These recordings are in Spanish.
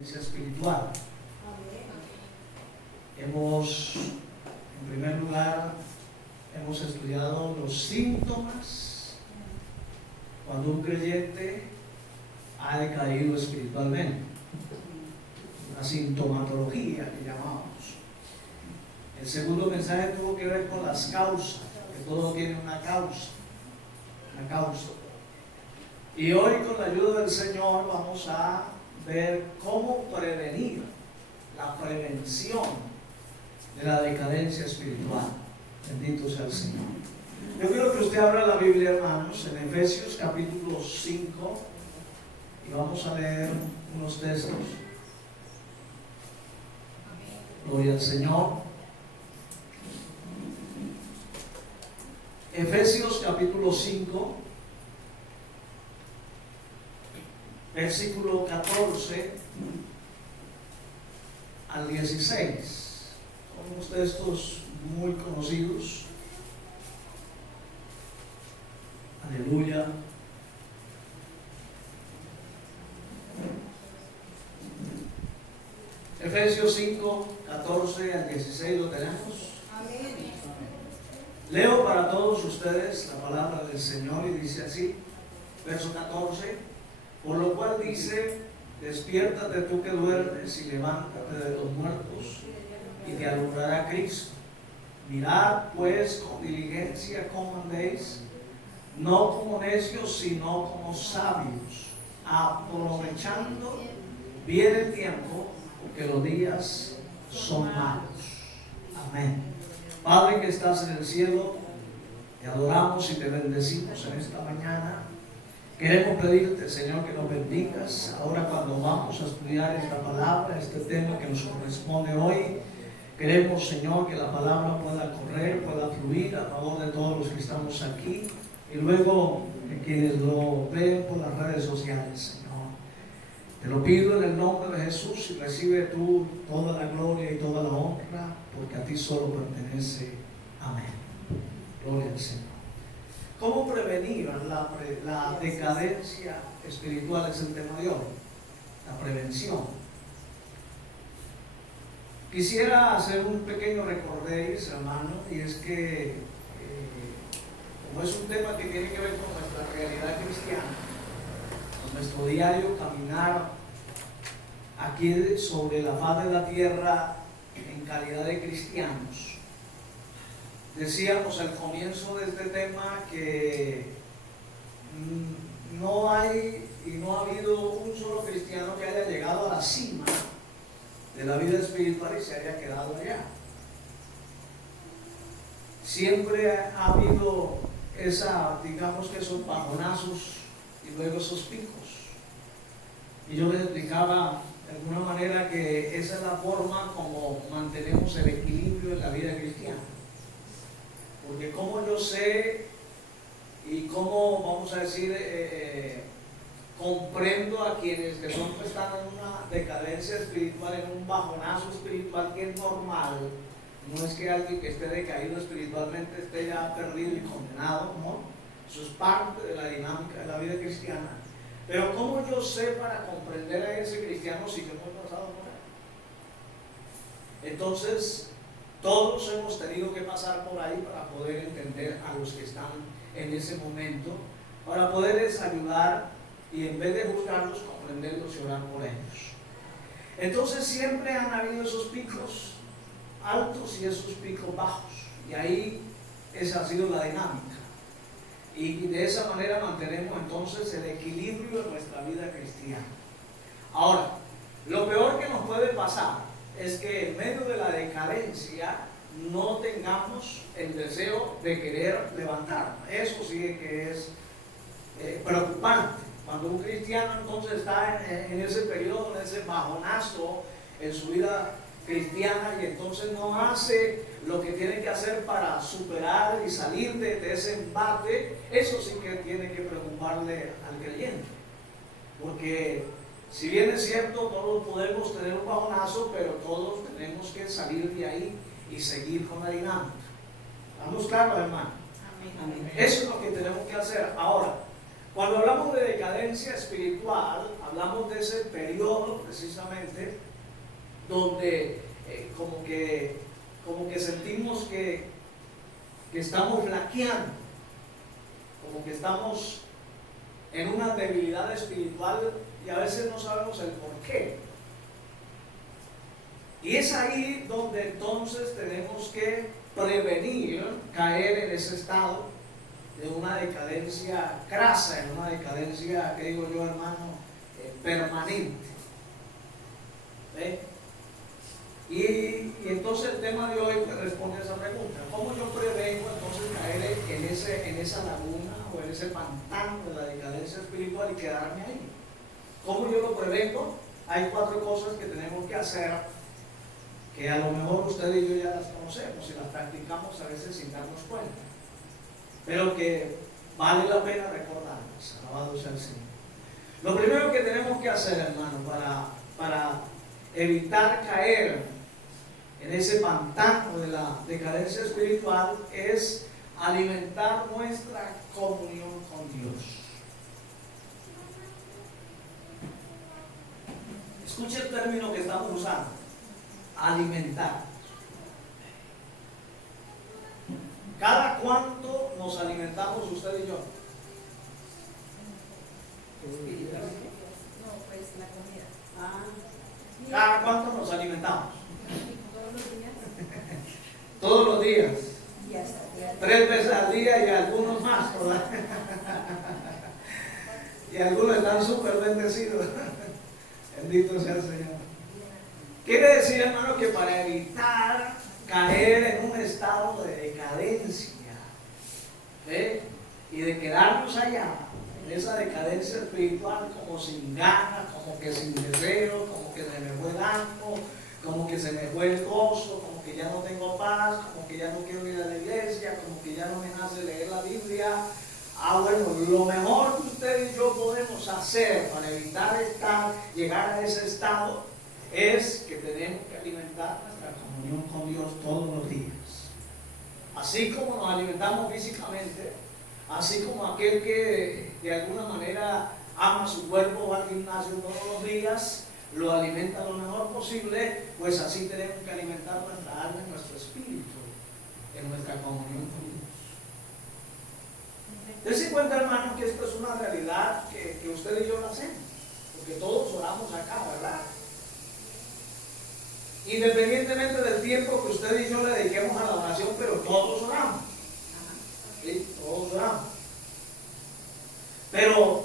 espiritual. En primer lugar, hemos estudiado los síntomas cuando un creyente ha decaído espiritualmente, una sintomatología que llamamos. El segundo mensaje tuvo que ver con las causas, que todo tiene una causa. Y hoy, con la ayuda del Señor, vamos a ver cómo prevenir la prevención de la decadencia espiritual. Bendito sea el Señor. Yo quiero que usted abra la Biblia, hermanos, en Efesios capítulo 5, y vamos a leer unos textos. Gloria al Señor. Efesios capítulo 5, versículo 14 al 16. Son unos textos muy conocidos. Aleluya. Efesios 5, 14 al 16, ¿lo tenemos? Amén. Leo para todos ustedes la palabra del Señor y dice así, verso 14, por lo cual dice, despiértate tú que duermes y levántate de los muertos y te alumbrará Cristo. Mirad pues con diligencia cómo andéis, no como necios sino como sabios, aprovechando bien el tiempo, porque los días son malos. Amén. Padre que estás en el cielo, te adoramos y te bendecimos en esta mañana. Queremos pedirte, Señor, que nos bendigas ahora cuando vamos a estudiar esta palabra, este tema que nos corresponde hoy. Queremos, Señor, que la palabra pueda correr, pueda fluir a favor de todos los que estamos aquí y luego de quienes lo ven por las redes sociales, Señor. Te lo pido en el nombre de Jesús y recibe tú toda la gloria y toda la honra, porque a ti solo pertenece. Amén. Gloria al Señor. ¿Cómo prevenir la decadencia espiritual? Es el tema de hoy, la prevención. Quisiera hacer un pequeño recordéis, hermano, y es que como es un tema que tiene que ver con nuestra realidad cristiana, con nuestro diario caminar aquí sobre la faz de la tierra en calidad de cristianos, decíamos al comienzo de este tema que no hay y no ha habido un solo cristiano que haya llegado a la cima de la vida espiritual y se haya quedado allá. Siempre ha habido digamos que esos bajonazos y luego esos picos. Y yo les explicaba de alguna manera que esa es la forma como mantenemos el equilibrio en la vida cristiana. Porque como yo sé y cómo, vamos a decir, comprendo a quienes de pronto están en una decadencia espiritual, en un bajonazo espiritual que es normal. No es que alguien que esté decaído espiritualmente esté ya perdido y condenado, ¿no? Eso es parte de la dinámica de la vida cristiana. Pero ¿cómo yo sé para comprender a ese cristiano si yo no he pasado por él? Entonces, todos hemos tenido que pasar por ahí para poder entender a los que están en ese momento, para poderles ayudar y en vez de juzgarlos, comprenderlos y orar por ellos. Entonces siempre han habido esos picos altos y esos picos bajos, y ahí esa ha sido la dinámica, y de esa manera mantenemos entonces el equilibrio de nuestra vida cristiana. Ahora, lo peor que nos puede pasar es que en medio de la decadencia no tengamos el deseo de querer levantar. Eso sí que es preocupante. Cuando un cristiano entonces está en ese periodo, en ese bajonazo en su vida cristiana, y entonces no hace lo que tiene que hacer para superar y salir de ese embate, eso sí que tiene que preocuparle al creyente. Porque si bien es cierto, todos podemos tener un bajonazo, pero todos tenemos que salir de ahí y seguir con la dinámica. ¿Estamos claros, hermano? Amén. Eso es lo que tenemos que hacer. Ahora, Cuando hablamos de decadencia espiritual, hablamos de ese periodo precisamente donde como que sentimos que estamos flaqueando, como que estamos en una debilidad espiritual y a veces no sabemos el por qué. Y es ahí donde entonces tenemos que prevenir caer en ese estado de una decadencia crasa, en una decadencia, que digo yo, hermano, permanente. ¿Ve? Y entonces el tema de hoy responde a esa pregunta: ¿cómo yo prevengo entonces caer en esa laguna o en ese pantano de la decadencia espiritual y quedarme ahí? ¿Cómo yo lo prevengo? Hay 4 cosas que tenemos que hacer, que a lo mejor usted y yo ya las conocemos y las practicamos a veces sin darnos cuenta, pero que vale la pena recordarlas. Alabado sea el Señor. Lo primero que tenemos que hacer, hermano, para evitar caer en ese pantano de la decadencia espiritual es alimentar nuestra comunión con Dios. Escuche el término que estamos usando: alimentar. ¿Cada cuánto nos alimentamos usted y yo? No, pues la comida. ¿Cada cuánto nos alimentamos? Todos los días. Todos los días. Y hasta 3 veces al día y algunos más, ¿verdad? Y algunos están súper bendecidos. Bendito sea el Señor. Quiere decir, hermano, que para evitar caer en un estado de decadencia, ¿ve? Y de quedarnos allá, en esa decadencia espiritual, como sin ganas, como que sin deseo, como que se me fue el ánimo, como que se me fue el gozo, como que ya no tengo paz, como que ya no quiero ir a la iglesia, como que ya no me nace leer la Biblia. Bueno, lo mejor que usted y yo podemos hacer para evitar llegar a ese estado es que tenemos que alimentar nuestra comunión con Dios todos los días. Así como nos alimentamos físicamente, así como aquel que de alguna manera ama su cuerpo, va al gimnasio todos los días, lo alimenta lo mejor posible, pues así tenemos que alimentar nuestra alma y nuestro espíritu en nuestra comunión con Dios. Dense cuenta, hermanos, que esto es una realidad que usted y yo lo hacemos, porque todos oramos acá, ¿verdad? Independientemente del tiempo que usted y yo le dediquemos a la oración, pero todos oramos. ¿Sí? Todos oramos. Pero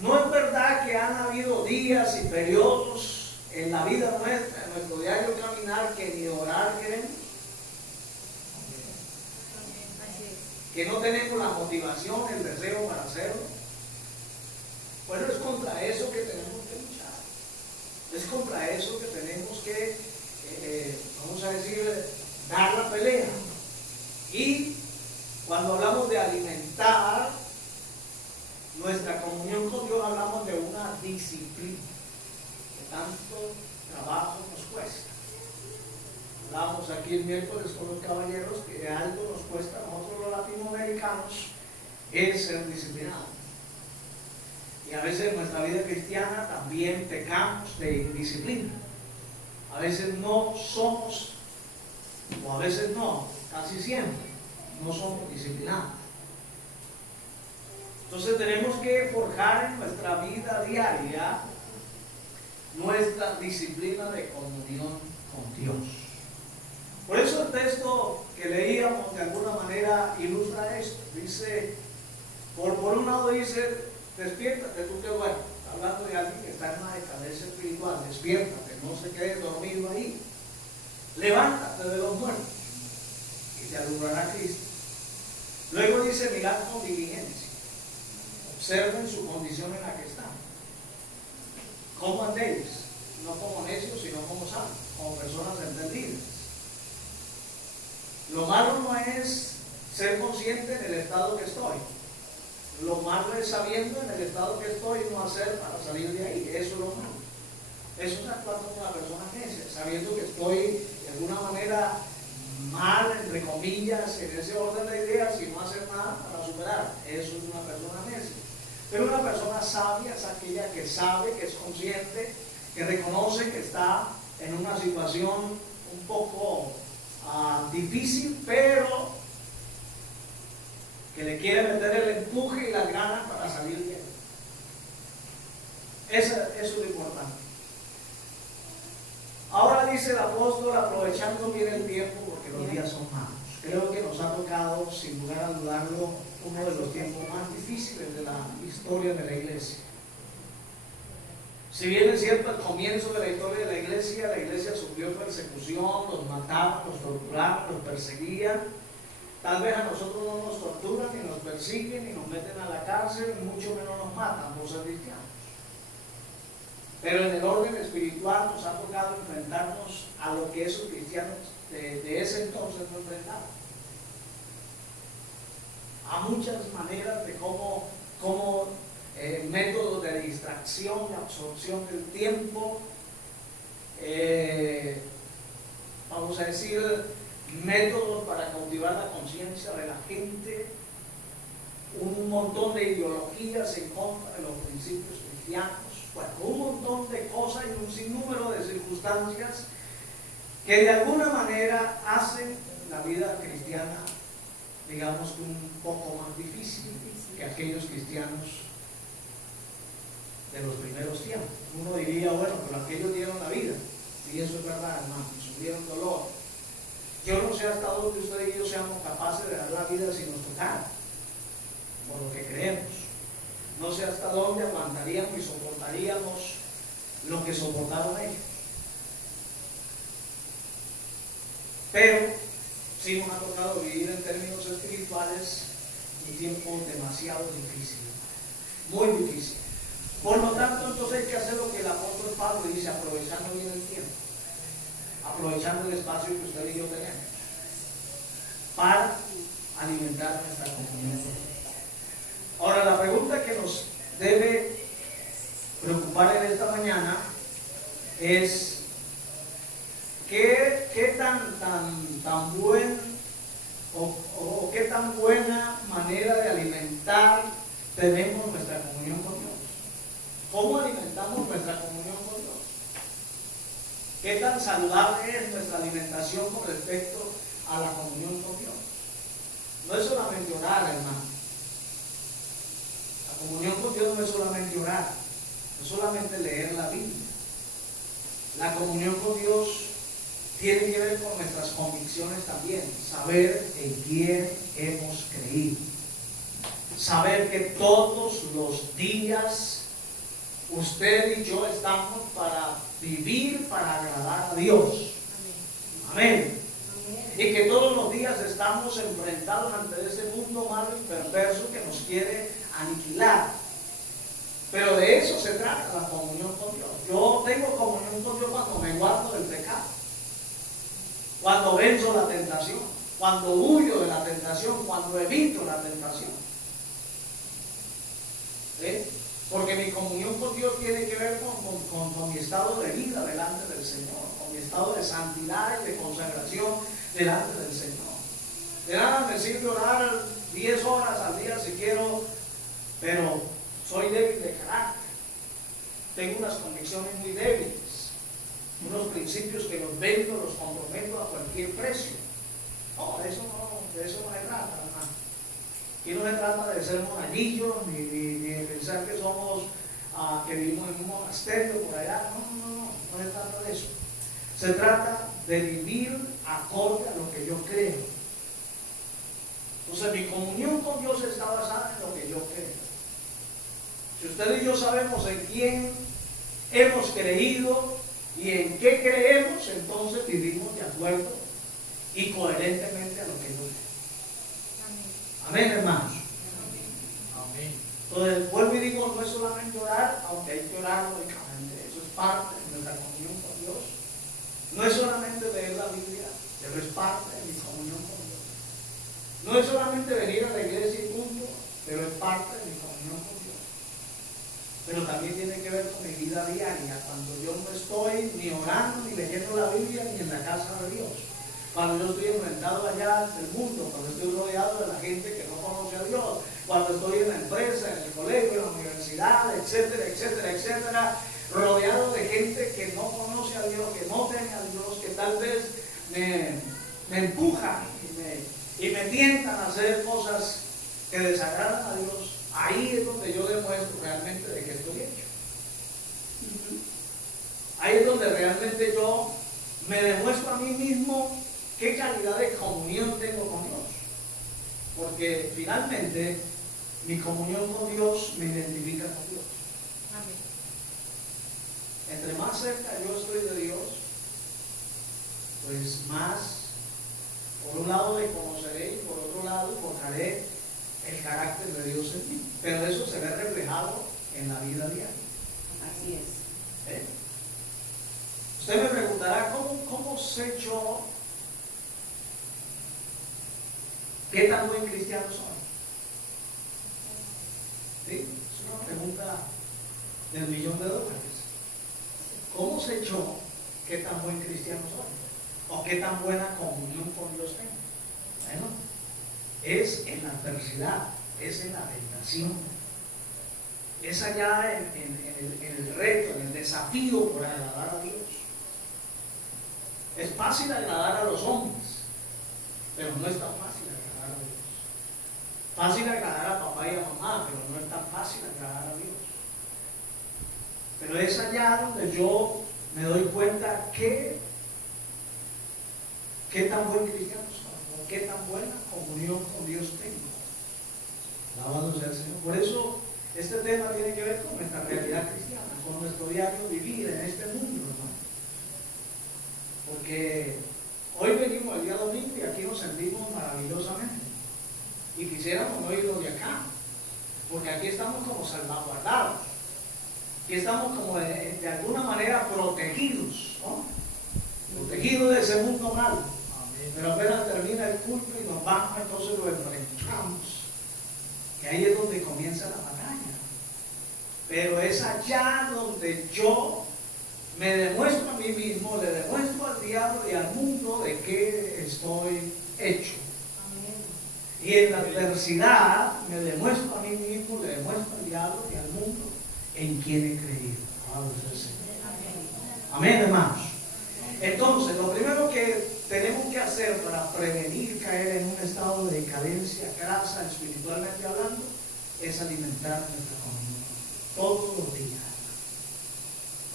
no es verdad que han habido días y periodos en la vida nuestra, en nuestro diario caminar, que ni orar queremos, que no tenemos la motivación, el deseo para hacerlo. Bueno, es contra eso que tenemos que luchar. Es contra eso que tenemos que, vamos a decir, dar la pelea. Y cuando hablamos de alimentar nuestra comunión con Dios, hablamos de una disciplina que tanto trabajo nos cuesta. Hablábamos aquí el miércoles con los caballeros que algo nos cuesta a nosotros los latinoamericanos es ser disciplinados. Y a veces en nuestra vida cristiana también pecamos de indisciplina. A veces no somos, o a veces no, casi siempre, no somos disciplinados. Entonces tenemos que forjar en nuestra vida diaria nuestra disciplina de comunión con Dios. Por eso el texto que leíamos de alguna manera ilustra esto. Dice, por un lado dice, despiértate tú que bueno, está hablando de alguien que está en una decadencia espiritual, despiértate, no se quede dormido ahí. Levántate de los muertos y te alumbrará Cristo. Luego dice, mirad con diligencia, observen su condición en la que están. ¿Cómo andéis? No como necios, sino como sabios, como personas entendidas. Lo malo no es ser consciente en el estado que estoy. Lo malo es sabiendo en el estado que estoy y no hacer para salir de ahí. Eso es lo malo. Eso es actuar como una persona necia, sabiendo que estoy de alguna manera mal, entre comillas, en ese orden de ideas y no hacer nada para superar. Eso es una persona necia. Pero una persona sabia es aquella que sabe, que es consciente, que reconoce que está en una situación un poco difícil, pero que le quiere meter el empuje y las ganas para salir bien. Eso es lo importante. Ahora dice el apóstol, aprovechando bien el tiempo porque los días son malos. Creo que nos ha tocado, sin lugar a dudarlo, uno de los tiempos más difíciles de la historia de la iglesia. Si bien es cierto, al comienzo de la historia de la iglesia sufrió persecución, los mataban, los torturaban, los perseguían. Tal vez a nosotros no nos torturan, ni nos persiguen, ni nos meten a la cárcel, ni mucho menos nos matan por ser cristianos. Pero en el orden espiritual nos ha tocado enfrentarnos a lo que esos cristianos de ese entonces no enfrentaban. A muchas maneras de cómo métodos de distracción, de absorción del tiempo, vamos a decir, métodos para cautivar la conciencia de la gente, un montón de ideologías en contra de los principios cristianos, bueno, un montón de cosas y un sinnúmero de circunstancias que de alguna manera hacen la vida cristiana, digamos, un poco más difícil que aquellos cristianos de los primeros tiempos. Uno diría, bueno, pero aquellos dieron la vida, y eso es verdad, hermano, sufrieron dolor. Yo no sé hasta dónde usted y yo seamos capaces de dar la vida si nos tocara, por lo que creemos. No sé hasta dónde aguantaríamos y soportaríamos lo que soportaron ellos. Pero sí nos ha tocado vivir en términos espirituales un tiempo demasiado difícil, muy difícil. Por lo tanto, entonces hay que hacer lo que el apóstol Pablo dice, aprovechando bien el tiempo, aprovechando el espacio que usted y yo tenemos, para alimentar nuestra comunión. Ahora, la pregunta que nos debe preocupar en esta mañana es ¿qué tan buen o qué tan buena manera de alimentar tenemos nuestra comunión con Dios? ¿Cómo alimentamos nuestra comunión con Dios? ¿Qué tan saludable es nuestra alimentación con respecto a la comunión con Dios? No es solamente orar, hermano. La comunión con Dios no es solamente orar, no es solamente leer la Biblia. La comunión con Dios tiene que ver con nuestras convicciones también, saber en quién hemos creído, saber que todos los días usted y yo estamos para vivir, para agradar a Dios. Amén. Y que todos los días estamos enfrentados ante ese mundo malo y perverso que nos quiere aniquilar. Pero de eso se trata la comunión con Dios. Yo tengo comunión con Dios cuando me guardo del pecado, cuando venzo la tentación, cuando huyo de la tentación, cuando evito la tentación. ¿Sí? Porque mi comunión con Dios tiene que ver con mi estado de vida delante del Señor, con mi estado de santidad y de consagración delante del Señor. De nada me sirve orar 10 horas al día si quiero, pero soy débil de carácter. Tengo unas convicciones muy débiles, unos principios que los vendo, los comprometo a cualquier precio. No, de eso no se trata, hermano. Aquí no se trata de ser monaguillos, ni de pensar que somos, que vivimos en un monasterio por allá. No se trata de eso. Se trata de vivir acorde a lo que yo creo. Entonces mi comunión con Dios está basada en lo que yo creo. Si usted y yo sabemos en quién hemos creído y en qué creemos, entonces vivimos de acuerdo y coherentemente a lo que yo creo. Amén, hermanos. Amén. Entonces, vuelvo y digo, no es solamente orar, aunque hay que orar lógicamente, eso es parte de nuestra comunión con Dios. No es solamente leer la Biblia, pero es parte de mi comunión con Dios. No es solamente venir a la iglesia y punto, pero es parte de mi comunión con Dios. Pero también tiene que ver con mi vida diaria, cuando yo no estoy ni orando, ni leyendo la Biblia, ni en la casa de Dios. Cuando yo estoy enfrentado allá del mundo, cuando estoy rodeado de la gente que no conoce a Dios, cuando estoy en la empresa, en el colegio, en la universidad, etcétera, etcétera, etcétera, rodeado de gente que no conoce a Dios, que no teme a Dios, que tal vez me empujan y me tientan a hacer cosas que desagradan a Dios. Ahí es donde yo demuestro realmente de qué estoy hecho. Ahí es donde realmente yo me demuestro a mí mismo qué calidad de comunión tengo con Dios. Porque finalmente mi comunión con Dios me identifica con Dios. Entre más cerca yo estoy de Dios, pues más, por un lado le conoceré y por otro lado forjaré el carácter de Dios en mí. Pero eso se ve reflejado en la vida diaria. Así es. Usted me preguntará, ¿cómo sé yo qué tan buen cristiano soy? ¿Sí? Es una pregunta del $1.000.000. ¿Cómo sé yo qué tan buen cristiano soy? ¿O qué tan buena comunión con Dios tengo? Bueno, es en la adversidad, es en la tentación, es allá en el reto, en el desafío por agradar a Dios. Es fácil agradar a los hombres, pero no es tan fácil agradar a Dios. Fácil agradar a papá y a mamá, pero no es tan fácil agradar a Dios. Pero es allá donde yo me doy cuenta qué tan buen cristiano soy, o qué tan buena comunión con Dios tengo. Alabado sea el Señor. Por eso este tema tiene que ver con nuestra realidad cristiana, con nuestro diario vivir en este mundo, hermano. Porque hoy venimos el día domingo y aquí nos sentimos maravillosamente. Y quisiéramos no irnos de acá, porque aquí estamos como salvaguardados. Aquí estamos como de alguna manera protegidos, ¿no? Protegidos de ese mundo malo. Pero apenas termina el culto y nos vamos, entonces lo enfrentamos. Y ahí es donde comienza la batalla. Pero es allá donde yo me demuestro a mí mismo, le demuestro al diablo y al mundo de qué estoy hecho. Y en la adversidad me demuestro a mí mismo, le demuestro al diablo y al mundo en quién he creído. Amén, hermanos. Entonces, lo primero que tenemos que hacer para prevenir caer en un estado de decadencia grasa espiritualmente hablando es alimentar nuestra comunión todos los días.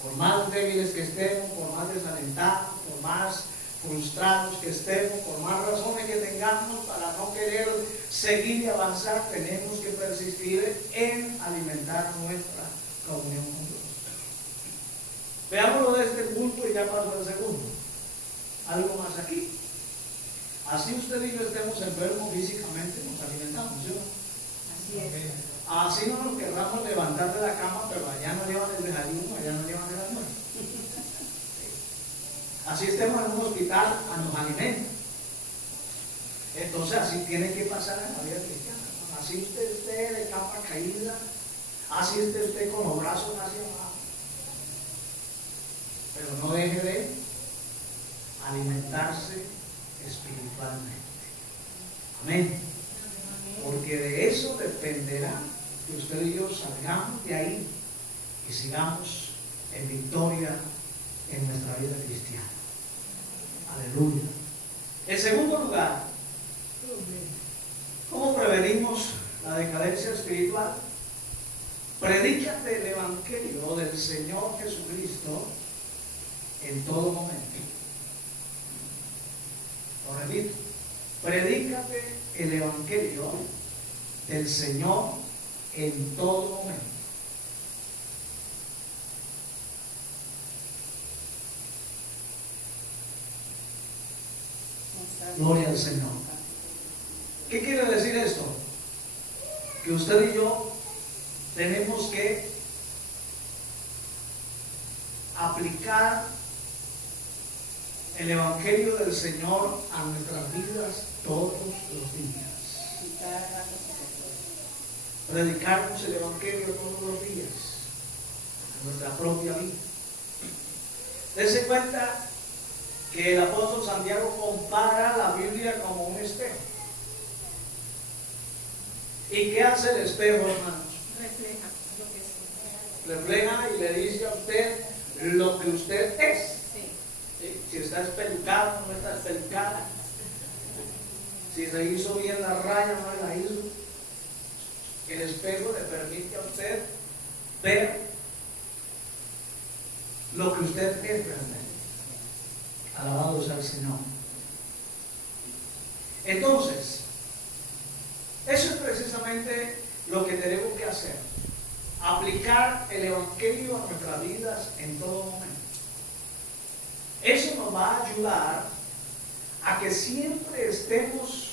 Por más débiles que estemos, por más desalentados, por más frustrados que estemos, por más razones que tengamos para no querer seguir y avanzar, tenemos que persistir en alimentar nuestra comunión con Dios. Veámoslo de este punto y ya paso al segundo. Algo más aquí. Así usted y yo estemos enfermos físicamente, nos alimentamos, ¿sí? Así es. Así no nos querramos levantar de la cama, pero allá nos llevan el desayuno, allá nos llevan el almuerzo. Así estemos en un hospital, nos alimentan. Entonces así tiene que pasar en la vida cristiana. Así usted esté de capa caída, así esté usted con los brazos hacia abajo, pero no deje de alimentarse espiritualmente. Amén. Porque de eso dependerá que usted y yo salgamos de ahí y sigamos en victoria en nuestra vida cristiana. Aleluya. En segundo lugar, ¿cómo prevenimos la decadencia espiritual? Predícate el Evangelio del Señor Jesucristo en todo momento. Lo repito, predícate el Evangelio del Señor en todo momento. Gloria al Señor. ¿Qué quiere decir esto? Que usted y yo tenemos que aplicar el Evangelio del Señor a nuestras vidas todos los días. Predicarnos el Evangelio todos los días a nuestra propia vida. Dese cuenta que el apóstol Santiago compara la Biblia como un espejo. ¿Y qué hace el espejo, hermanos? Refleja lo que es. Refleja y le dice a usted lo que usted es. Sí. ¿Sí? Si está espelucado, no está espelucada. Si se hizo bien la raya, no la hizo. El espejo le permite a usted ver lo que usted es realmente. Alabado sea el Señor. Entonces, eso es precisamente lo que tenemos que hacer. Aplicar el Evangelio a nuestras vidas en todo momento. Eso nos va a ayudar a que siempre estemos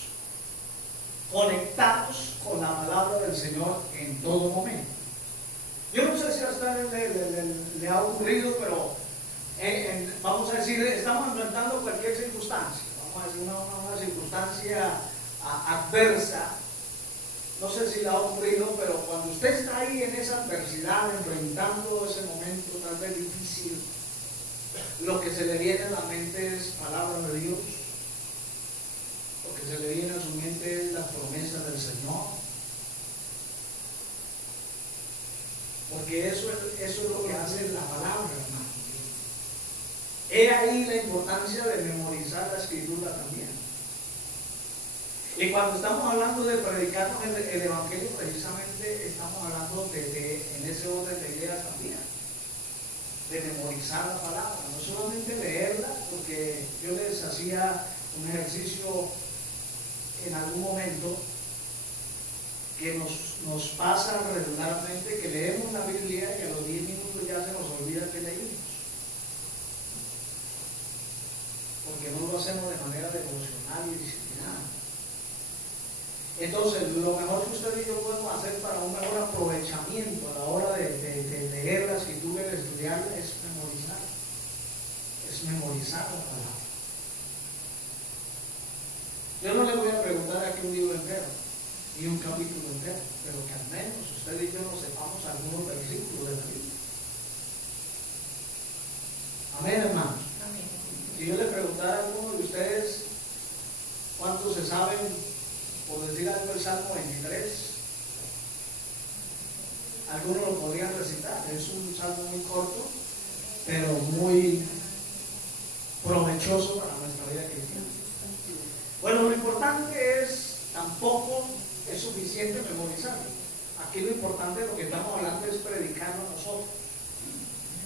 conectados con la palabra del Señor en todo momento. Yo no sé si a usted le ha ocurrido, pero vamos a decir, estamos enfrentando cualquier circunstancia, vamos a decir una circunstancia adversa. No sé si le ha ocurrido, pero cuando usted está ahí en esa adversidad, enfrentando ese momento tal vez difícil, lo que se le viene a la mente es palabra de Dios. Lo que se le viene a su mente es la promesa del Señor. Porque eso es lo que hace la palabra, hermano. He ahí la importancia de memorizar la Escritura también. Y cuando estamos hablando de predicarnos el Evangelio, precisamente estamos hablando en ese orden de ideas también. De memorizar la palabra, no solamente leerla, porque yo les hacía un ejercicio en algún momento que nos pasa regularmente, que leemos la Biblia y a los 10 minutos ya se nos olvida que leímos, porque no lo hacemos de manera devocional y disciplinada. Entonces, lo mejor que usted y yo podemos hacer para un mejor aprovechamiento a la hora de leer la Escritura y de estudiarla es memorizar la palabra. Yo no le voy a preguntar aquí un libro entero, ni un capítulo entero, pero que al menos usted y yo nos sepamos algunos versículos de la Biblia. Amén, hermanos. Amén. Si yo le preguntara a alguno de ustedes cuántos se saben, por decir algo, el Salmo 23, algunos lo podrían recitar. Es un salmo muy corto, pero muy provechoso para nuestra vida cristiana. Bueno, lo importante tampoco es suficiente memorizarlo. Aquí lo importante, lo que estamos hablando es predicarlo a nosotros.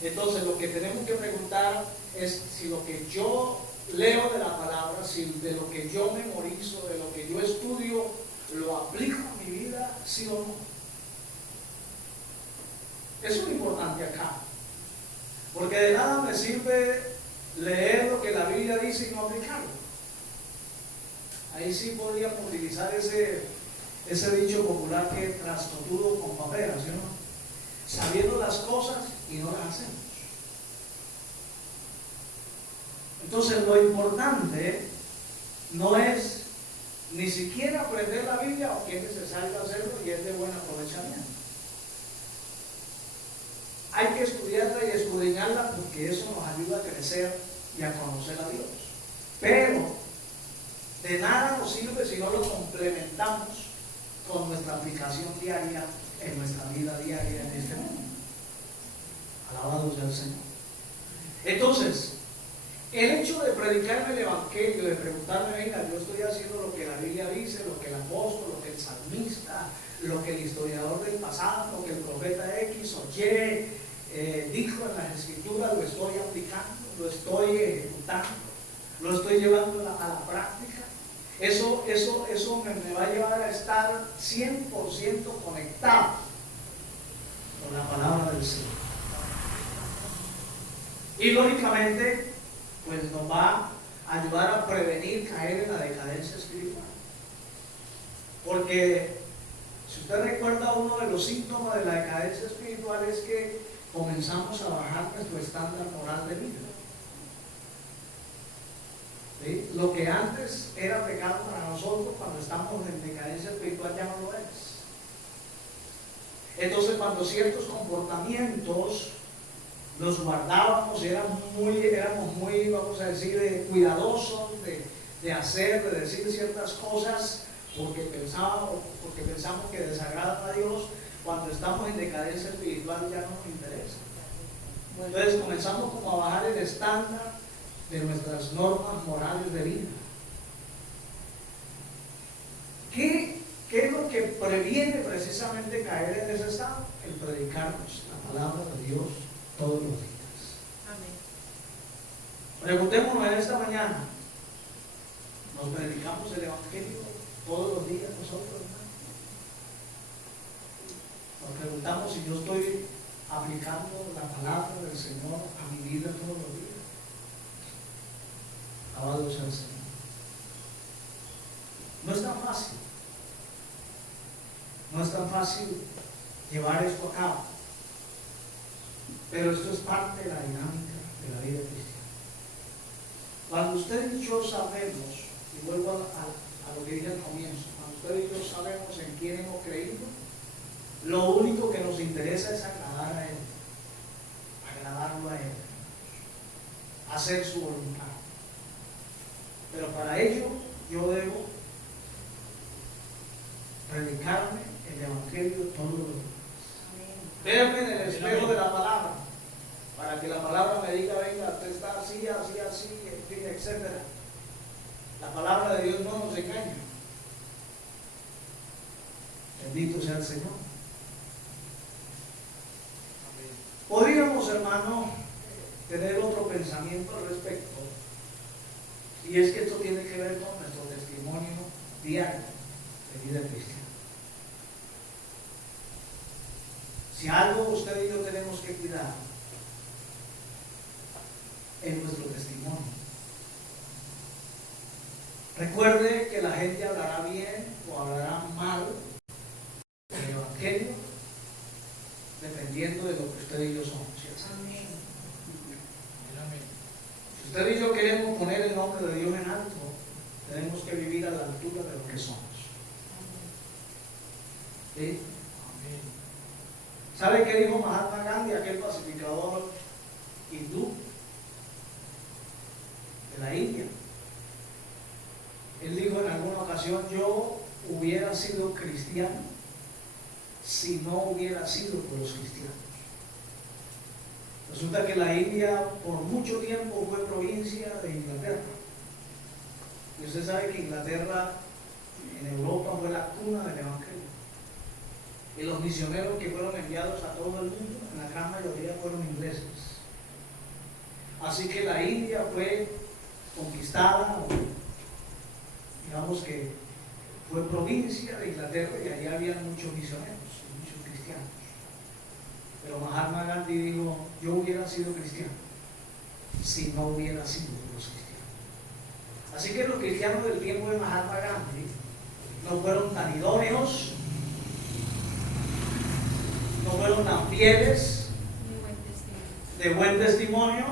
Entonces, lo que tenemos que preguntar es si lo que yo leo de la palabra, si de lo que yo memorizo, de lo que yo estudio, lo aplico a mi vida, sí o no. Eso es lo importante acá. Porque de nada me sirve leer lo que la Biblia dice y no aplicarlo. Ahí sí podríamos utilizar ese dicho popular que trastotudo con papera, ¿sí o no? Sabiendo las cosas y no las hacemos. Entonces lo importante no es ni siquiera aprender la Biblia, aunque es necesario hacerlo y es de buen aprovechamiento. Hay que estudiarla y escudriñarla porque eso nos ayuda a crecer y a conocer a Dios. Pero de nada nos sirve si no lo complementamos con nuestra aplicación diaria en nuestra vida diaria en este mundo. Alabado sea el Señor. Entonces, el hecho de predicarme el Evangelio, de preguntarme, venga, yo estoy haciendo lo que la Biblia dice, lo que el apóstol, lo que el salmista, lo que el historiador del pasado, lo que el profeta X o Y dijo en las Escrituras, lo estoy aplicando, lo estoy ejecutando, lo estoy llevando a la práctica. Eso me va a llevar a estar 100% conectado con la palabra del Señor. Y lógicamente, pues nos va a ayudar a prevenir caer en la decadencia espiritual. Porque si usted recuerda, uno de los síntomas de la decadencia espiritual es que comenzamos a bajar nuestro estándar moral de vida. ¿Sí? Lo que antes era pecado para nosotros, cuando estamos en decadencia espiritual ya no lo es. Entonces, cuando ciertos comportamientos los guardábamos, éramos muy, vamos a decir, cuidadosos de hacer, de decir ciertas cosas, porque pensamos que desagradan a Dios, cuando estamos en decadencia espiritual ya no nos interesa. Entonces comenzamos como a bajar el estándar de nuestras normas morales de vida. ¿Qué es lo que previene precisamente caer en ese estado? El predicarnos la palabra de Dios todos los días. Amén. Preguntémonos en esta mañana, ¿nos predicamos el Evangelio todos los días nosotros, hermano? Nos preguntamos si yo estoy aplicando la palabra del Señor a mi vida todos los días. Alabado sea el Señor. No es tan fácil. No es tan fácil llevar esto a cabo. Pero esto es parte de la dinámica de la vida cristiana. Cuando usted y yo sabemos, y vuelvo a lo que dije al comienzo, cuando usted y yo sabemos en quién hemos creído, lo único que nos interesa es agradar a Él, agradarlo a Él, hacer su voluntad. Pero para ello yo debo predicarme el Evangelio todos los días. Verme en el espejo de la palabra, para que la palabra me diga, venga, usted está así, así, así, etc. La palabra de Dios no nos engaña. Bendito sea el Señor. Podríamos, hermano, tener otro pensamiento al respecto, y es que esto tiene que ver con nuestro testimonio diario de vida cristiana. Si algo usted y yo tenemos que cuidar es nuestro testimonio. Recuerde que la gente hablará bien o hablará mal del Evangelio dependiendo de lo que usted y yo somos. Amén. Si usted y yo queremos poner el nombre de Dios en alto, tenemos que vivir a la altura de lo que somos. ¿Sí? ¿Sabe qué dijo Mahatma Gandhi, aquel pacificador hindú de la India? Él dijo en alguna ocasión, yo hubiera sido cristiano si no hubiera sido por los cristianos. Resulta que la India por mucho tiempo fue provincia de Inglaterra. Y usted sabe que Inglaterra en Europa fue la cuna del Evangelio. Y los misioneros que fueron enviados a todo el mundo, en la gran mayoría fueron ingleses. Así que la India fue conquistada, digamos que fue provincia de Inglaterra, y allí había muchos misioneros, muchos cristianos. Pero Mahatma Gandhi dijo, yo hubiera sido cristiano si no hubiera sido por los cristianos. Así que los cristianos del tiempo de Mahatma Gandhi no fueron tan idóneos, no fueron tan fieles, de buen testimonio,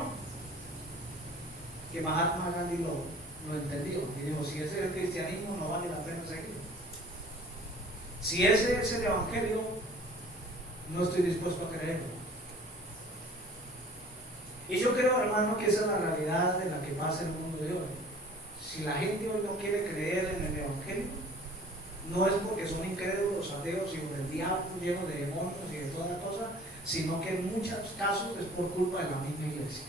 que Mahatma Gandhi lo entendió y dijo, si ese es el cristianismo, no vale la pena seguirlo. Si ese es el Evangelio, no estoy dispuesto a creerlo. Y yo creo, hermano, que esa es la realidad en la que pasa el mundo de hoy. Si la gente hoy no quiere creer en el Evangelio, no es porque son incrédulos, ateos y por el diablo lleno de demonios y de toda la cosa, sino que en muchos casos es por culpa de la misma iglesia.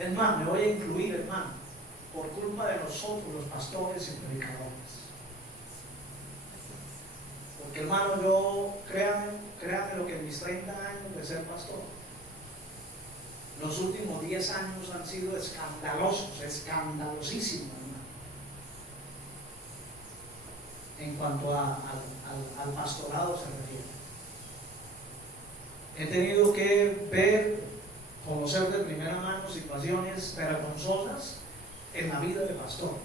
Es más, me voy a incluir, hermano, por culpa de nosotros, los pastores y predicadores. Porque, hermano, yo, créanme lo que en mis 30 años de ser pastor, los últimos 10 años han sido escandalosos, escandalosísimos, hermano, en cuanto al pastorado se refiere. He tenido que ver, conocer de primera mano situaciones vergonzosas en la vida de pastores.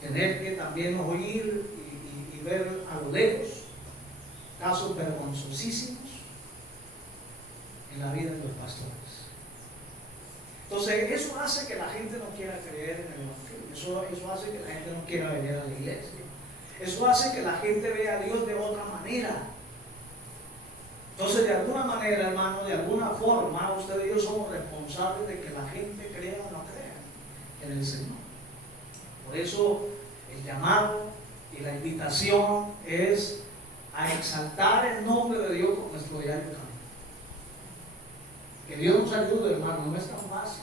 Tener que también oír y ver a lo lejos casos vergonzosísimos en la vida de los pastores. Entonces, eso hace que la gente no quiera creer en el Evangelio. Eso hace que la gente no quiera venir a la iglesia. Eso hace que la gente vea a Dios de otra manera. Entonces, de alguna manera, hermano, de alguna forma, usted y yo somos responsables de que la gente crea o no crea en el Señor. Por eso el llamado y la invitación es a exaltar el nombre de Dios con nuestro diario camino. Que Dios nos ayude, hermano, no es tan fácil.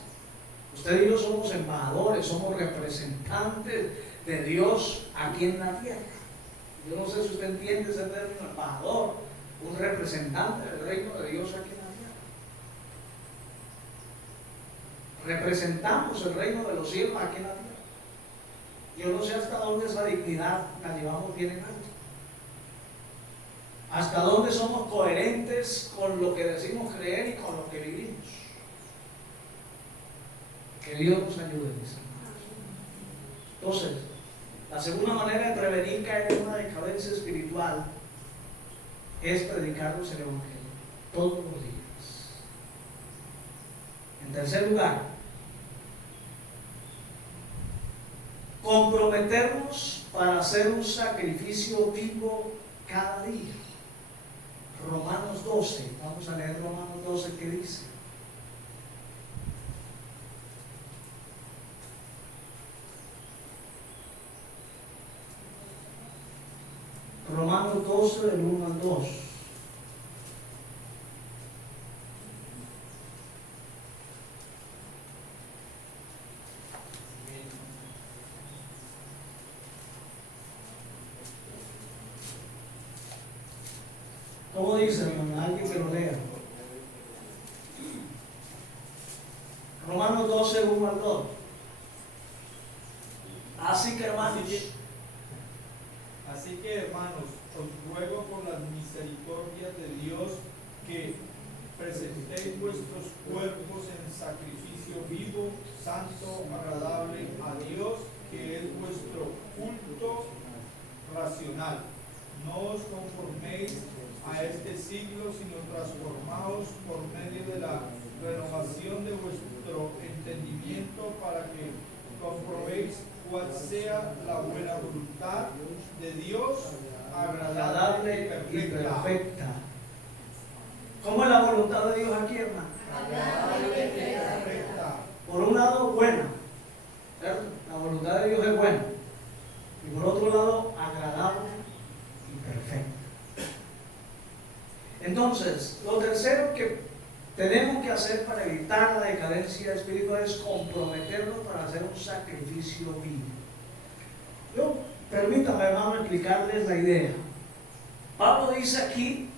Usted y yo somos embajadores, somos representantes de Dios aquí en la tierra. Yo no sé si usted entiende ese término, embajador, un representante del reino de Dios aquí en la tierra. Representamos el reino de los cielos aquí en la tierra. Yo no sé hasta dónde esa dignidad la llevamos bien en alto. Hasta dónde somos coherentes con lo que decimos creer y con lo que vivimos. Que Dios nos ayude, mis hermanos. Entonces, la segunda manera de prevenir caer en una decadencia espiritual es predicarnos el Evangelio todos los días. En tercer lugar, comprometernos para hacer un sacrificio vivo cada día. Romanos 12, vamos a leer Romanos 12, que dice: Romanos 12, del 1 al 2. ¿Cómo dice, hermano? Alguien que lo lea. Romanos 12, 1 al 2. Así que, hermanos, os ruego por las misericordias de Dios que presentéis vuestros cuerpos en sacrificio vivo, santo, agradable a Dios, que es vuestro culto racional. No os conforméis a este siglo, sino transformaos por medio de la renovación de vuestro entendimiento, para que comprobéis cuál sea la buena voluntad de Dios, agradable y perfecta. ¿Cómo es la voluntad de Dios aquí, hermano? Agradable y perfecta. Por un lado, buena. La voluntad de Dios es buena. Y por otro lado, agradable y perfecta. Entonces, lo tercero que tenemos que hacer para evitar la decadencia espiritual es comprometernos para hacer un sacrificio vivo. Yo, permítame, hermano, explicarles la idea. Pablo dice aquí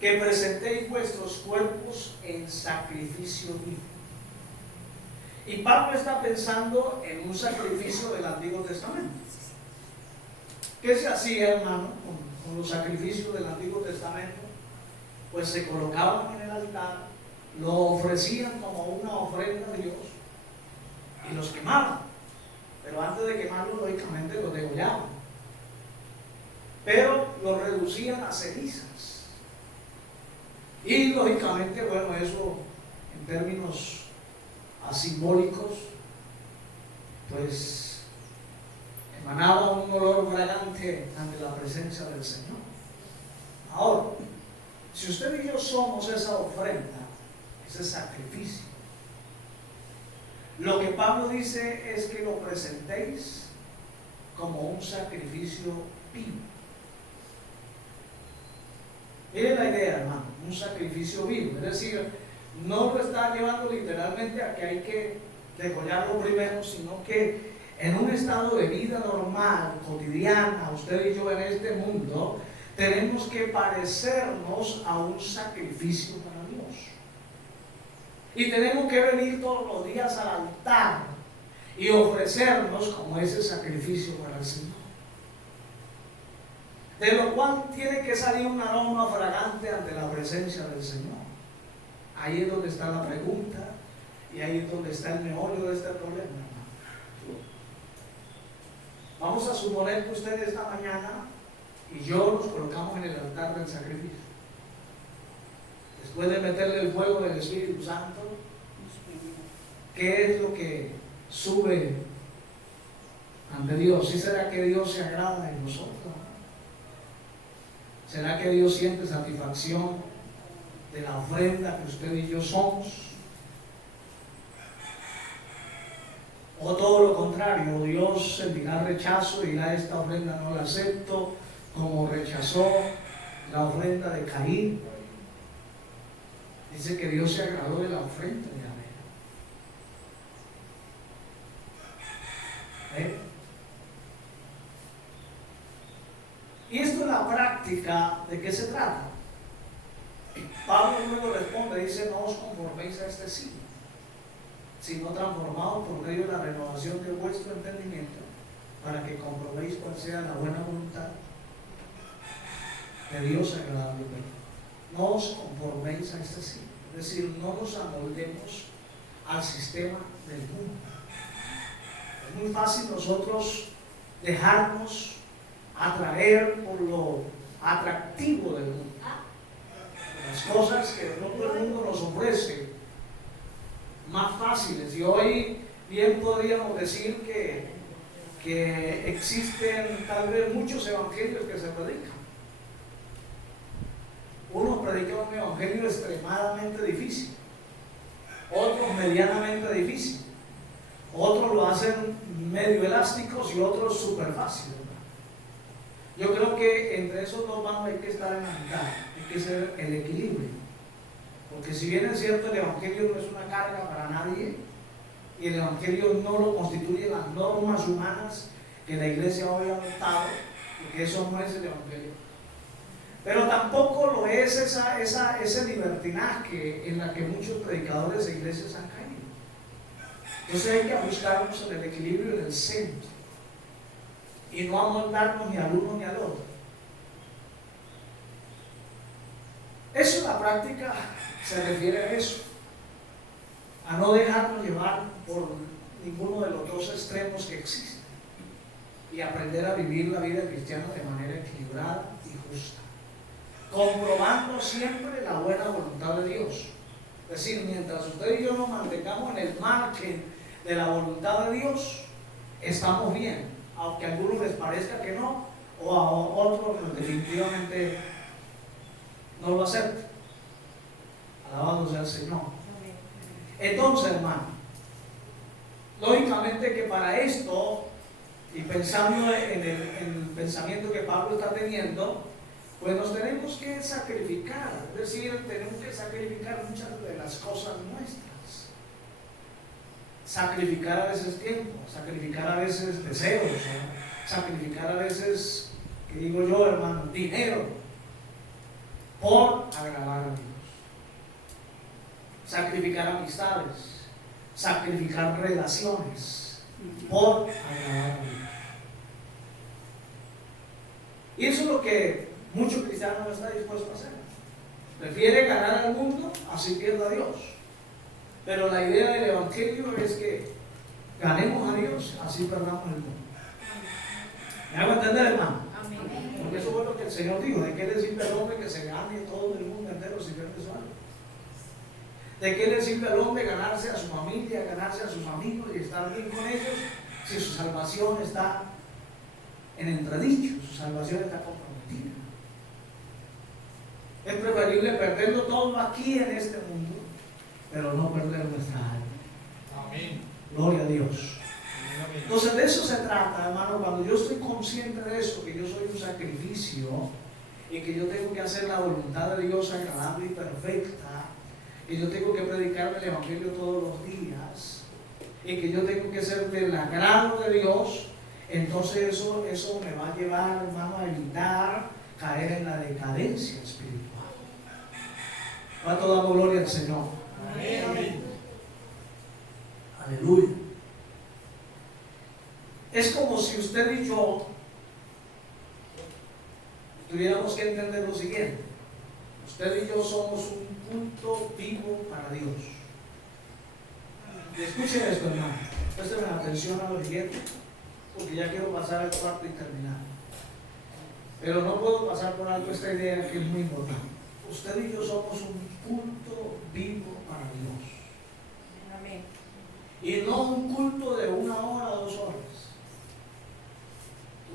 que presentéis vuestros cuerpos en sacrificio vivo. Y Pablo está pensando en un sacrificio del Antiguo Testamento. ¿Qué se hacía, hermano, con los sacrificios del Antiguo Testamento? Pues se colocaban en el altar, lo ofrecían como una ofrenda a Dios y los quemaban. Pero antes de quemarlos, lógicamente, los degollaban. Pero los reducían a cenizas. Y lógicamente, bueno, eso en términos simbólicos, pues emanaba un olor fragante ante la presencia del Señor. Ahora, si usted y yo somos esa ofrenda, ese sacrificio, lo que Pablo dice es que lo presentéis como un sacrificio vivo. Miren la idea, hermano, un sacrificio vivo. Es decir, no lo está llevando literalmente a que hay que degollarlo primero, sino que en un estado de vida normal, cotidiana, usted y yo en este mundo, tenemos que parecernos a un sacrificio para Dios. Y tenemos que venir todos los días al altar y ofrecernos como ese sacrificio para el Señor. De lo cual tiene que salir un aroma fragante ante la presencia del Señor. Ahí es donde está la pregunta y ahí es donde está el meollo de este problema. Vamos a suponer que usted esta mañana y yo nos colocamos en el altar del sacrificio. Después de meterle el fuego del Espíritu Santo, ¿qué es lo que sube ante Dios? ¿Sí será que Dios se agrada en nosotros? ¿Será que Dios siente satisfacción de la ofrenda que usted y yo somos? O todo lo contrario, Dios sentirá rechazo y dirá: esta ofrenda no la acepto, como rechazó la ofrenda de Caín. Dice que Dios se agradó de la ofrenda de Abel. Y esto es la práctica. ¿De qué se trata? Pablo luego responde, dice: no os conforméis a este siglo, sino transformados por medio de la renovación de vuestro entendimiento, para que comprobéis cuál sea la buena voluntad de Dios agradable y perfecta. No os conforméis a este siglo, es decir, no nos amoldemos al sistema del mundo. Es muy fácil nosotros dejarnos atraer por lo atractivo del mundo, las cosas que todo el mundo nos ofrece, más fáciles. Y hoy bien podríamos decir que existen tal vez muchos evangelios que se predican. Unos predican un evangelio extremadamente difícil, otros medianamente difícil, otros lo hacen medio elásticos y otros súper fáciles. Yo creo que entre esos dos bandos hay que estar en la mitad, hay que ser el equilibrio. Porque si bien es cierto, el evangelio no es una carga para nadie, y el evangelio no lo constituyen las normas humanas que la iglesia hoy ha adoptado, porque eso no es el evangelio. Pero tampoco lo es ese libertinaje en la que muchos predicadores de iglesias han caído. Entonces hay que buscarnos en el equilibrio del centro y no amoldarnos ni al uno ni al otro. Eso en la práctica se refiere a eso, a no dejarnos llevar por ninguno de los dos extremos que existen y aprender a vivir la vida cristiana de manera equilibrada y justa, comprobando siempre la buena voluntad de Dios. Es decir, mientras usted y yo nos mantengamos en el margen de la voluntad de Dios, estamos bien, aunque a algunos les parezca que no, o a otros definitivamente no lo acepten. Alabado sea el Señor. Entonces, hermano, lógicamente que para esto, y pensando en el pensamiento que Pablo está teniendo, pues nos tenemos que sacrificar, es decir, tenemos que sacrificar muchas de las cosas nuestras. Sacrificar a veces tiempo, sacrificar a veces deseos, ¿no? Sacrificar a veces, que digo yo, hermano, dinero, por agradar a Dios. Sacrificar amistades, sacrificar relaciones, por agradar a Dios. Y eso es lo que muchos cristianos no están dispuestos a hacer. Prefiere ganar al mundo, así pierda a Dios. Pero la idea del evangelio es que ganemos a Dios, así perdamos el mundo. ¿Me hago entender, hermano? Amén. Porque eso fue lo que el Señor dijo: ¿de qué le sirve al hombre que se gane todo el mundo entero si pierde su alma? ¿De qué le sirve al hombre ganarse a su familia, ganarse a sus amigos y estar bien con ellos si su salvación está en entredicho, su salvación está comprometida? Es preferible perderlo todo aquí en este mundo, pero no perder nuestra alma. Amén. Gloria a Dios. Amén. Entonces de eso se trata, hermano. Cuando yo estoy consciente de eso, que yo soy un sacrificio y que yo tengo que hacer la voluntad de Dios agradable y perfecta, y yo tengo que predicar el evangelio todos los días, y que yo tengo que ser del agrado de Dios, entonces eso me va a llevar, hermano, a evitar caer en la decadencia espiritual. ¿Cuánto damos gloria al Señor? Amén. Aleluya. Es como si usted y yo tuviéramos que entender lo siguiente: usted y yo somos un culto vivo para Dios. Y escuchen esto, hermano, presten atención a lo siguiente, porque ya quiero pasar al cuarto y terminar. Pero no puedo pasar por alto esta idea que es muy importante. Usted y yo somos un culto vivo para Dios. Amén. Y no un culto de 1 hora o 2 horas.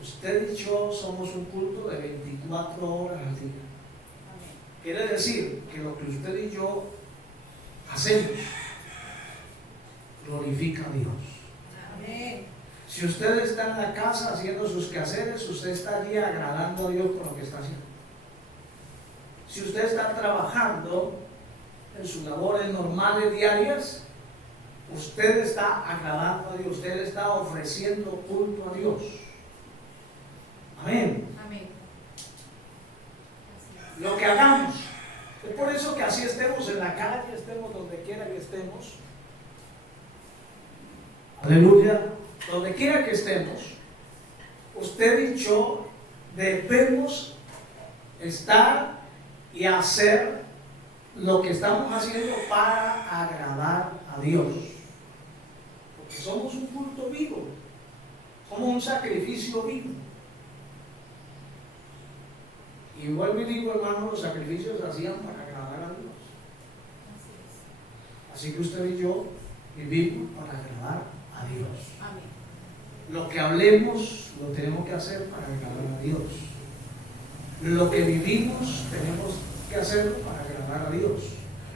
Usted y yo somos un culto de 24 horas al día. Amén. Quiere decir que lo que usted y yo hacemos glorifica a Dios. Amén. Si usted está en la casa haciendo sus quehaceres, usted estaría agradando a Dios por lo que está haciendo. Si usted está trabajando en sus labores normales diarias, usted está agradando a Dios, usted está ofreciendo culto a Dios. Amén. Amén. Lo que hagamos, es por eso que así estemos en la calle, estemos donde quiera que estemos. Aleluya. Donde quiera que estemos, usted y yo debemos estar y hacer lo que estamos haciendo para agradar a Dios. Porque somos un culto vivo, somos un sacrificio vivo. Y vuelvo y digo, hermano, los sacrificios se hacían para agradar a Dios. Así que usted y yo vivimos para agradar a Dios. Amén. Lo que hablemos lo tenemos que hacer para agradar a Dios. Lo que vivimos tenemos que hacerlo para agradar a Dios.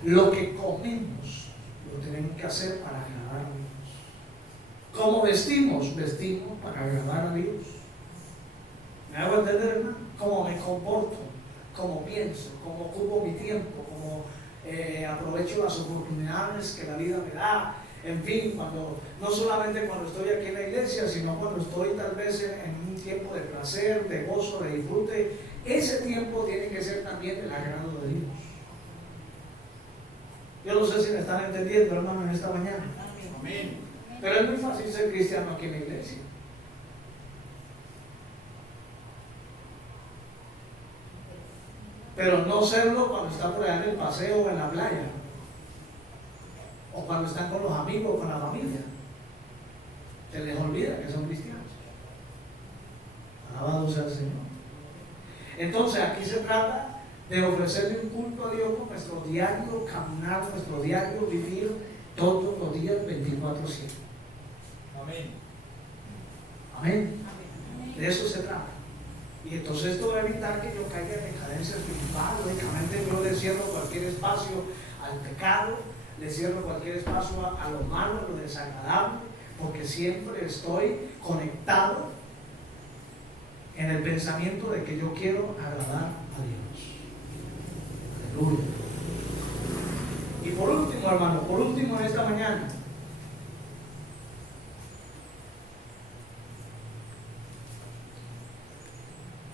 Lo que comemos lo tenemos que hacer para agradar a Dios. Cómo vestimos, vestimos para agradar a Dios. ¿Me hago entender, hermano? Cómo me comporto, cómo pienso, cómo ocupo mi tiempo, cómo aprovecho las oportunidades que la vida me da. En fin, no solamente cuando estoy aquí en la iglesia, sino cuando estoy tal vez en un tiempo de placer, de gozo, de disfrute. Ese tiempo tiene que ser también el agrado de Dios. Yo no sé si me están entendiendo, hermano, en esta mañana. Amén. Pero es muy fácil ser cristiano aquí en la iglesia. Pero no serlo cuando está por allá en el paseo o en la playa. O cuando están con los amigos o con la familia. Se les olvida que son cristianos. Alabado sea el Señor. Entonces aquí se trata de ofrecerle un culto a Dios con nuestro diario caminar, nuestro diario vivir todos los días 24/7. Amén. Amén. De eso se trata. Y entonces esto va a evitar que yo caiga en decadencia espiritual. Lógicamente yo le cierro cualquier espacio al pecado, le cierro cualquier espacio a lo malo, a lo desagradable, porque siempre estoy conectado en el pensamiento de que yo quiero agradar a Dios. Aleluya. Y por último, hermano, por último en esta mañana,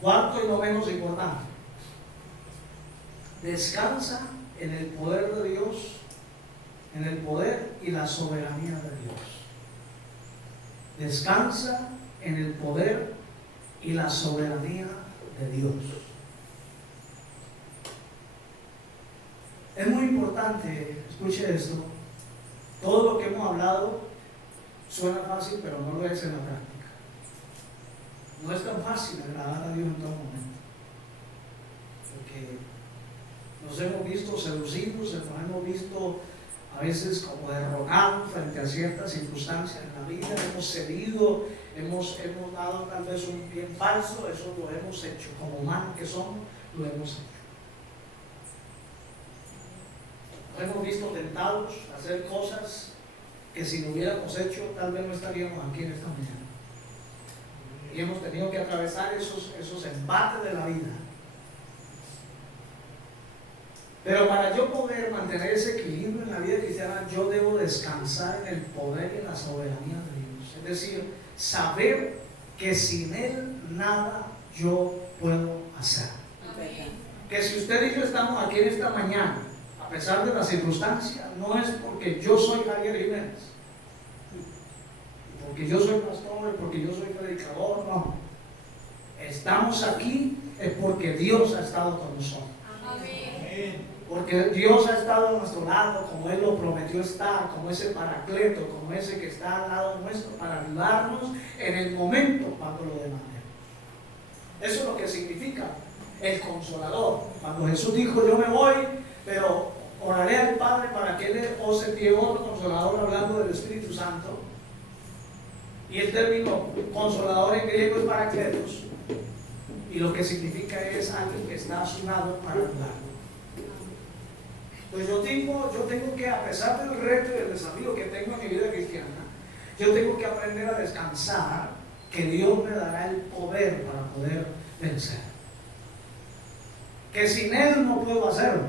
cuarto y no menos importante, descansa en el poder de Dios, en el poder y la soberanía de Dios. Descansa en el poder y la soberanía de Dios. Es muy importante, escuche esto, todo lo que hemos hablado suena fácil, pero no lo es en la práctica. No es tan fácil agradar a Dios en todo momento, porque nos hemos visto seducidos, nos hemos visto a veces como derrotados frente a ciertas circunstancias en la vida, hemos cedido, hemos dado tal vez un bien falso, eso lo hemos hecho, como humanos que somos, lo hemos hecho. Nos hemos visto tentados a hacer cosas que si lo hubiéramos hecho, tal vez no estaríamos aquí en esta mañana. Y hemos tenido que atravesar esos embates de la vida. Pero para yo poder mantener ese equilibrio en la vida cristiana, yo debo descansar en el poder y en la soberanía de Dios. Es decir, saber que sin Él nada yo puedo hacer. Amén. Que si usted y yo estamos aquí en esta mañana, a pesar de las circunstancias, no es porque yo soy Javier Jiménez, porque yo soy pastor, porque yo soy predicador, no. Estamos aquí es porque Dios ha estado con nosotros. Amén. Porque Dios ha estado a nuestro lado, como Él lo prometió estar, como ese paracleto, como ese que está al lado nuestro para ayudarnos en el momento cuando lo demandemos. Eso es lo que significa el consolador. Cuando Jesús dijo, yo me voy, pero oraré al Padre para que Él os envíe otro consolador, hablando del Espíritu Santo. Y el término consolador en griego es paracletos, y lo que significa es alguien que está a su lado para ayudarlo. Pues yo tengo que, a pesar del reto y del desafío que tengo en mi vida cristiana, Yo tengo que aprender a descansar, que Dios me dará el poder para poder vencer. Que sin Él no puedo hacerlo.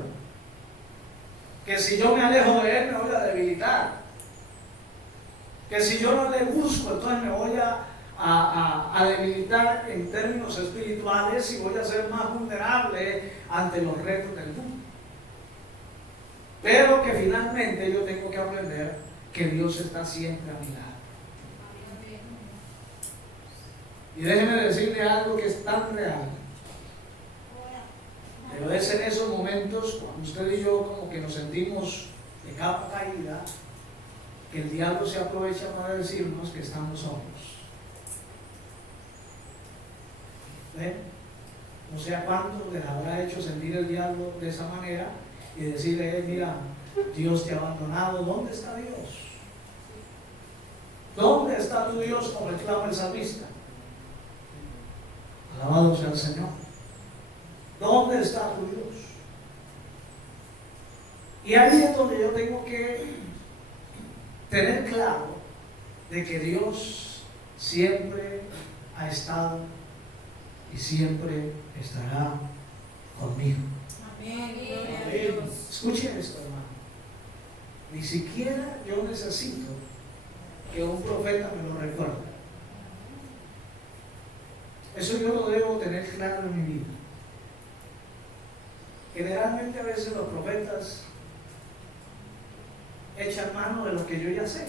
Que si yo me alejo de Él me voy a debilitar. Que si yo no le busco, entonces me voy a debilitar en términos espirituales y voy a ser más vulnerable ante los retos del mundo. Pero que finalmente yo tengo que aprender que Dios está siempre a mi lado. Y déjeme decirle algo que es tan real. Pero es en esos momentos cuando usted y yo como que nos sentimos de capa caída, que el diablo se aprovecha para decirnos que estamos solos. ¿Ven? No sé a cuántos les habrá hecho sentir el diablo de esa manera y decirle, mira, Dios te ha abandonado. ¿Dónde está Dios? ¿Dónde está tu Dios? Como reclama el salmista. Alabado sea el Señor. ¿Dónde está tu Dios? Y ahí es donde yo tengo que tener claro de que Dios siempre ha estado y siempre estará conmigo. Amén. Escuchen esto, hermano. Ni siquiera yo necesito que un profeta me lo recuerde. Eso yo lo debo tener claro en mi vida. Generalmente a veces los profetas echan mano de lo que yo ya sé.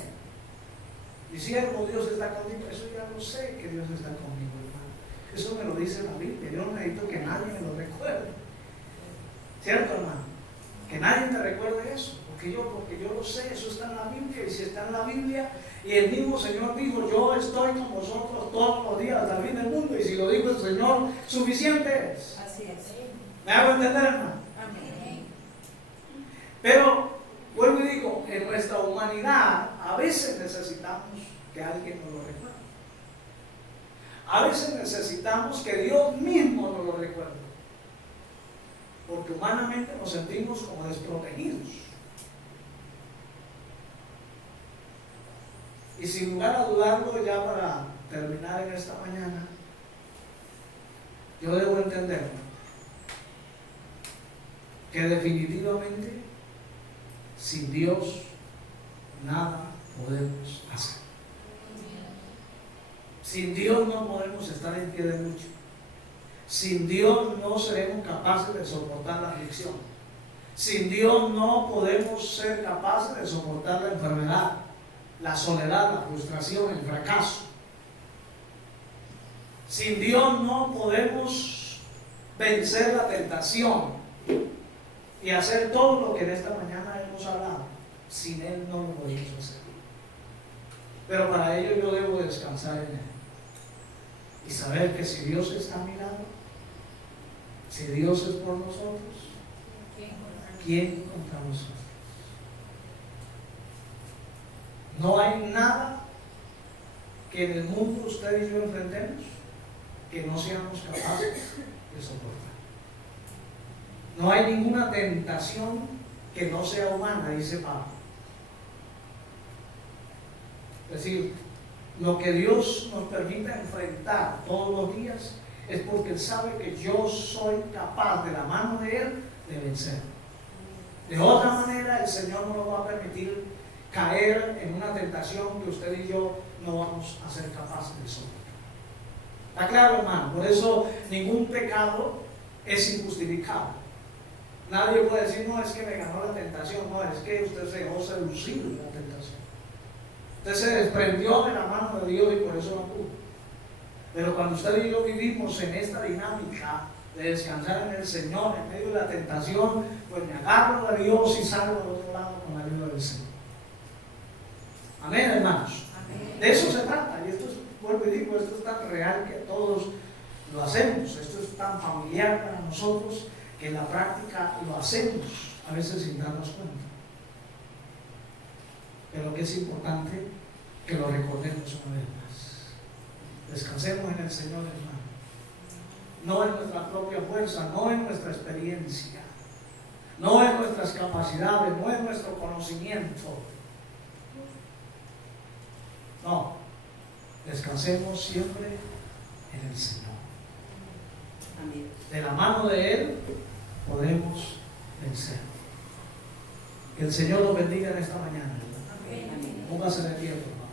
Y siervo, Dios está conmigo. Eso ya lo sé, que Dios está conmigo, hermano. Eso me lo dice la Biblia. Yo no necesito que nadie me lo recuerde. ¿Cierto, hermano? Que nadie me recuerde eso. Porque yo lo sé, eso está en la Biblia. Y si está en la Biblia, y el mismo Señor dijo, yo estoy con vosotros todos los días hasta el fin del mundo. Y si lo dijo el Señor, suficiente es. Así es. ¿Me hago entender, hermano? Amén. Pero, vuelvo y digo, en nuestra humanidad a veces necesitamos que alguien nos lo recuerde. A veces necesitamos que Dios mismo nos lo recuerde. Porque humanamente nos sentimos como desprotegidos. Y sin lugar a dudarlo, ya para terminar en esta mañana, yo debo entender que definitivamente sin Dios nada podemos hacer. Sin Dios no podemos estar en pie de lucha. Sin Dios no seremos capaces de soportar la aflicción. Sin Dios no podemos ser capaces de soportar la enfermedad, la soledad, la frustración, el fracaso. Sin Dios no podemos vencer la tentación y hacer todo lo que en esta mañana hemos hablado. Sin Él no lo podemos hacer. Pero para ello yo debo descansar en Él y saber que si Dios está a mi lado, si Dios es por nosotros, ¿quién contra nosotros? No hay nada que en el mundo usted y yo enfrentemos que no seamos capaces de soportar. No hay ninguna tentación que no sea humana, dice Pablo. Es decir, lo que Dios nos permite enfrentar todos los días es porque Él sabe que yo soy capaz de la mano de Él de vencer. De otra manera el Señor no nos va a permitir caer en una tentación que usted y yo no vamos a ser capaces de soportar. ¿Está claro, hermano? Por eso ningún pecado es injustificado. Nadie puede decir, no, es que me ganó la tentación. No, es que usted se dejó seducir de la tentación. Usted se desprendió de la mano de Dios y por eso no pudo. Pero cuando usted y yo vivimos en esta dinámica de descansar en el Señor en medio de la tentación, pues me agarro de Dios y salgo del otro lado con la ayuda del Señor. Amén, hermanos. Amén. De eso se trata. Y esto es, vuelvo y digo, esto es tan real que todos lo hacemos. Esto es tan familiar para nosotros que en la práctica lo hacemos, a veces sin darnos cuenta. Pero que es importante que lo recordemos una vez más. Descansemos en el Señor, hermano. No en nuestra propia fuerza, no en nuestra experiencia, no en nuestras capacidades, no en nuestro conocimiento, No, descansemos siempre en el Señor. Amén. De la mano de Él podremos vencer. Que el Señor los bendiga en esta mañana. Amén. Póngase de pie, por favor.